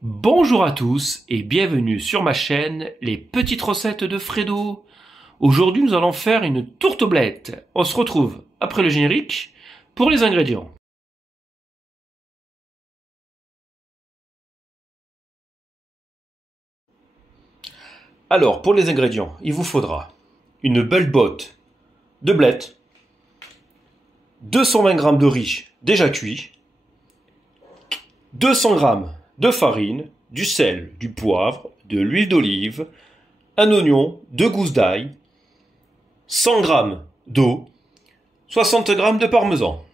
Bonjour à tous et bienvenue sur ma chaîne Les Petites Recettes de Fredo. Aujourd'hui nous allons faire une tourte-oblette. On se retrouve après le générique pour les ingrédients. Alors pour les ingrédients, il vous faudra une belle botte de blettes, 220 g de riz déjà cuit, 200 g de farine, du sel, du poivre, de l'huile d'olive, un oignon, 2 gousses d'ail, 100 g d'eau, 60 g de parmesan.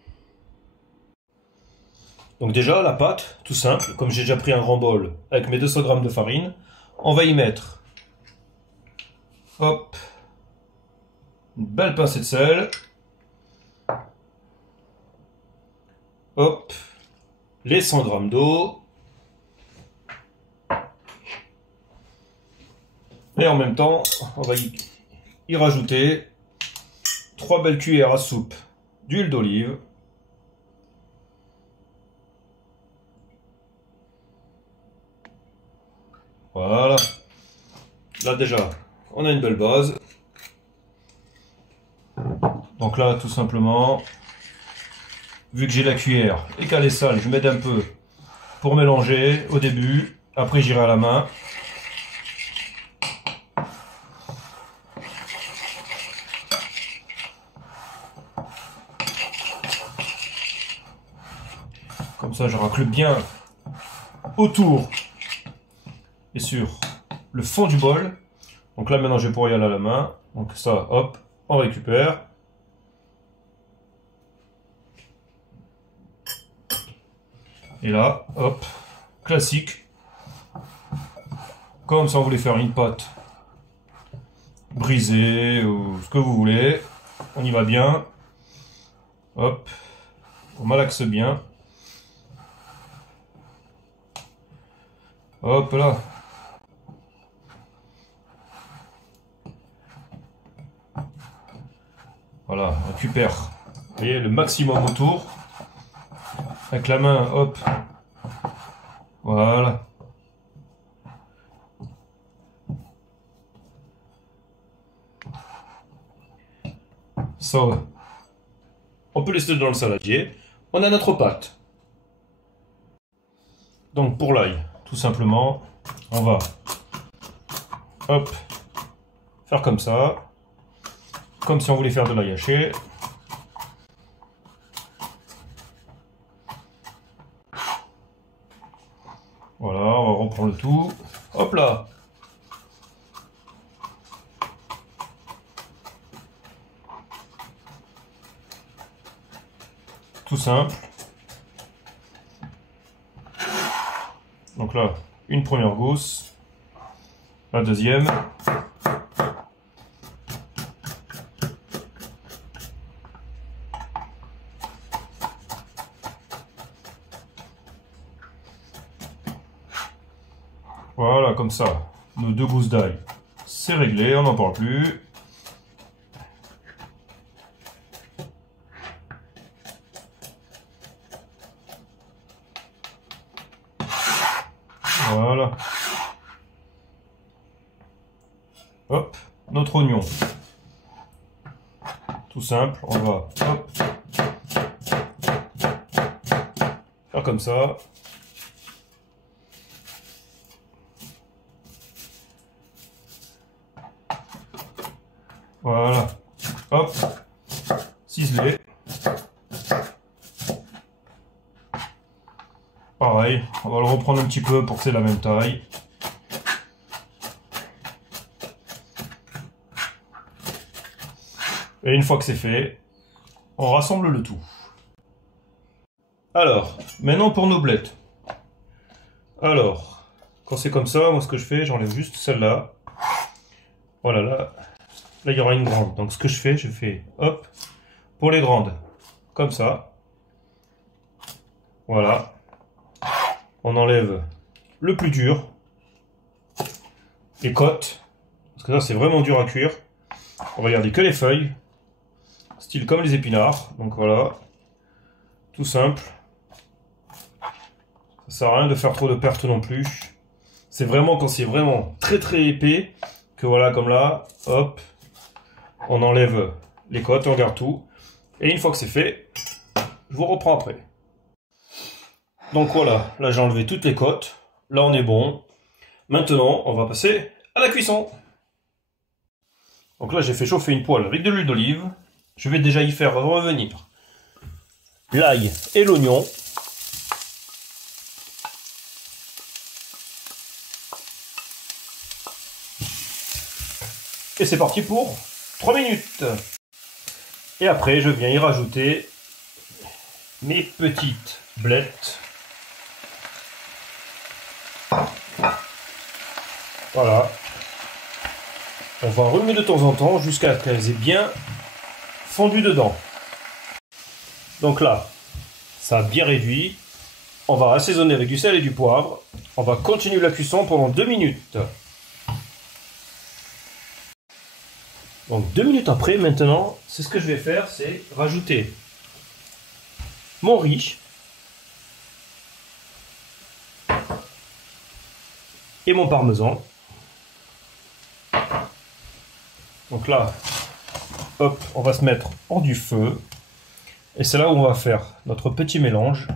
Donc déjà la pâte, tout simple, comme j'ai déjà pris un grand bol avec mes 200 g de farine, on va y mettre hop, une belle pincée de sel, hop, les 100 g d'eau, et en même temps on va y rajouter 3 belles cuillères à soupe d'huile d'olive, voilà, là déjà on a une belle base. Donc là tout simplement, vu que j'ai la cuillère et qu'elle est sale, je m'aide un peu pour mélanger au début, après j'irai à la main. Comme ça je racle bien autour et sur le fond du bol. Donc là maintenant je vais pouvoir y aller à la main. Donc ça, hop, on récupère. Et là, hop, classique. Comme ça on voulait faire une pâte brisée ou ce que vous voulez. On y va bien. Hop, on malaxe bien. Hop là. Voilà, on récupère, vous voyez, le maximum autour. Avec la main, hop. Voilà. Ça, on peut laisser dans le saladier. On a notre pâte. Donc pour l'ail, tout simplement, on va hop, faire comme ça. Comme si on voulait faire de l'ail haché. Voilà, on va reprendre le tout. Hop là. Tout simple. Donc là, une première gousse. La deuxième. Voilà, comme ça, nos 2 gousses d'ail, c'est réglé, on n'en parle plus. Voilà. Hop, notre oignon. Tout simple, on va hop, faire comme ça. Voilà, hop, ciselé. Pareil, on va le reprendre un petit peu pour que c'est la même taille. Et une fois que c'est fait, on rassemble le tout. Alors, maintenant pour nos blettes. Alors, quand c'est comme ça, moi ce que je fais, j'enlève juste celle-là. Voilà, là il y aura une grande. Donc ce que je fais hop, pour les grandes, comme ça. Voilà. On enlève le plus dur, les côtes, parce que ça c'est vraiment dur à cuire. On va garder que les feuilles, style comme les épinards. Donc voilà, tout simple. Ça sert à rien de faire trop de pertes non plus. C'est vraiment quand c'est vraiment très très épais que voilà, comme là, hop, on enlève les côtes, on garde tout. Et une fois que c'est fait, je vous reprends après. Donc voilà, là j'ai enlevé toutes les côtes. Là on est bon. Maintenant, on va passer à la cuisson. Donc là j'ai fait chauffer une poêle avec de l'huile d'olive. Je vais déjà y faire revenir l'ail et l'oignon. Et c'est parti pour 3 minutes. Et après, je viens y rajouter mes petites blettes. Voilà. On va remuer de temps en temps jusqu'à ce qu'elles aient bien fondu dedans. Donc là, ça a bien réduit. On va assaisonner avec du sel et du poivre. On va continuer la cuisson pendant 2 minutes. Donc 2 minutes après, maintenant, c'est ce que je vais faire, c'est rajouter mon riz et mon parmesan. Donc là, hop, on va se mettre hors du feu. Et c'est là où on va faire notre petit mélange.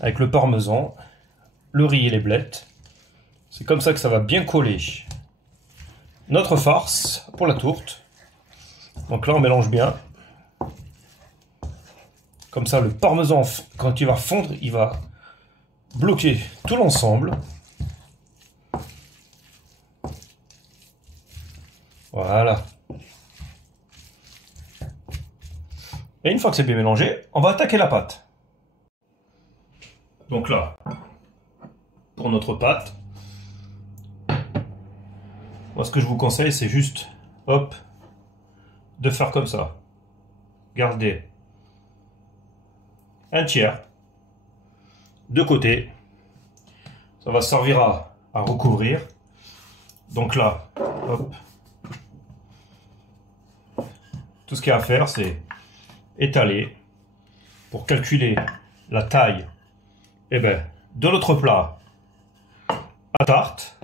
Avec le parmesan, le riz et les blettes. C'est comme ça que ça va bien coller notre farce pour la tourte. Donc là, on mélange bien. Comme ça, le parmesan, quand il va fondre, il va bloquer tout l'ensemble. Voilà. Et une fois que c'est bien mélangé, on va attaquer la pâte. Donc là, pour notre pâte, moi ce que je vous conseille, c'est juste, hop, de faire comme ça. Gardez un tiers de côté. Ça va servir à recouvrir. Donc là, hop. Tout ce qu'il y a à faire, c'est étaler pour calculer la taille de notre plat à tarte.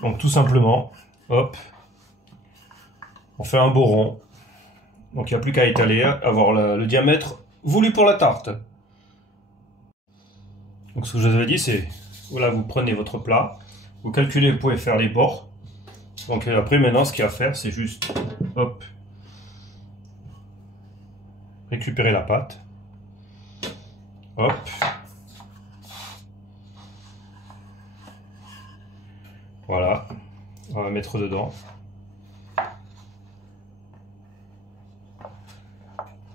Donc tout simplement, hop, on fait un beau rond. Donc il n'y a plus qu'à étaler, avoir le diamètre voulu pour la tarte. Donc ce que je vous avais dit, c'est, voilà, vous prenez votre plat, vous calculez, vous pouvez faire les bords. Donc après maintenant, ce qu'il y a à faire, c'est juste, hop, récupérer la pâte. Hop. Voilà, on va mettre dedans.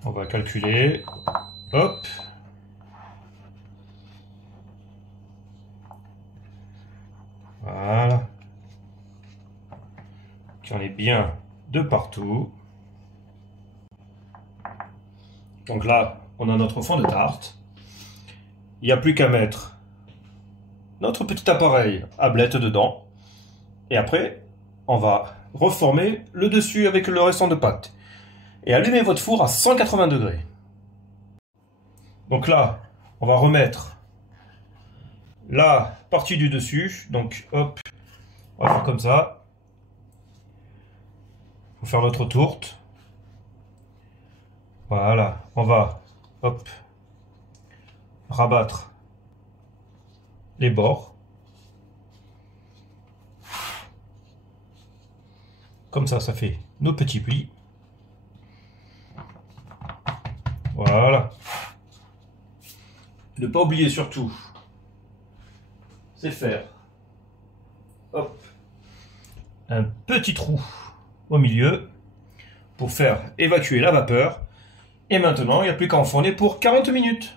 On va calculer. Hop. Voilà. J'en ai bien de partout. Donc là, on a notre fond de tarte. Il n'y a plus qu'à mettre notre petit appareil à blettes dedans. Et après, on va reformer le dessus avec le restant de pâte. Et allumez votre four à 180 degrés. Donc là, on va remettre la partie du dessus. Donc hop, on va faire comme ça. On va faire notre tourte. Voilà, on va hop, rabattre les bords. Comme ça, ça fait nos petits plis. Voilà. Ne pas oublier surtout, c'est faire hop, un petit trou au milieu pour faire évacuer la vapeur. Et maintenant, il n'y a plus qu'à enfourner pour 40 minutes.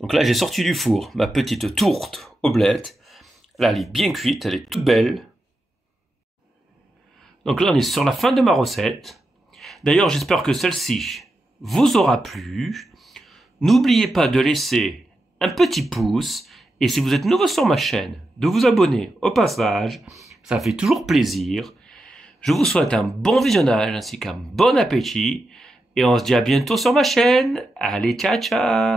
Donc là, j'ai sorti du four ma petite tourte aux blettes. Là, elle est bien cuite, elle est toute belle. Donc là, on est sur la fin de ma recette. D'ailleurs, j'espère que celle-ci vous aura plu. N'oubliez pas de laisser un petit pouce. Et si vous êtes nouveau sur ma chaîne, de vous abonner au passage. Ça fait toujours plaisir. Je vous souhaite un bon visionnage ainsi qu'un bon appétit et on se dit à bientôt sur ma chaîne. Allez, ciao ciao!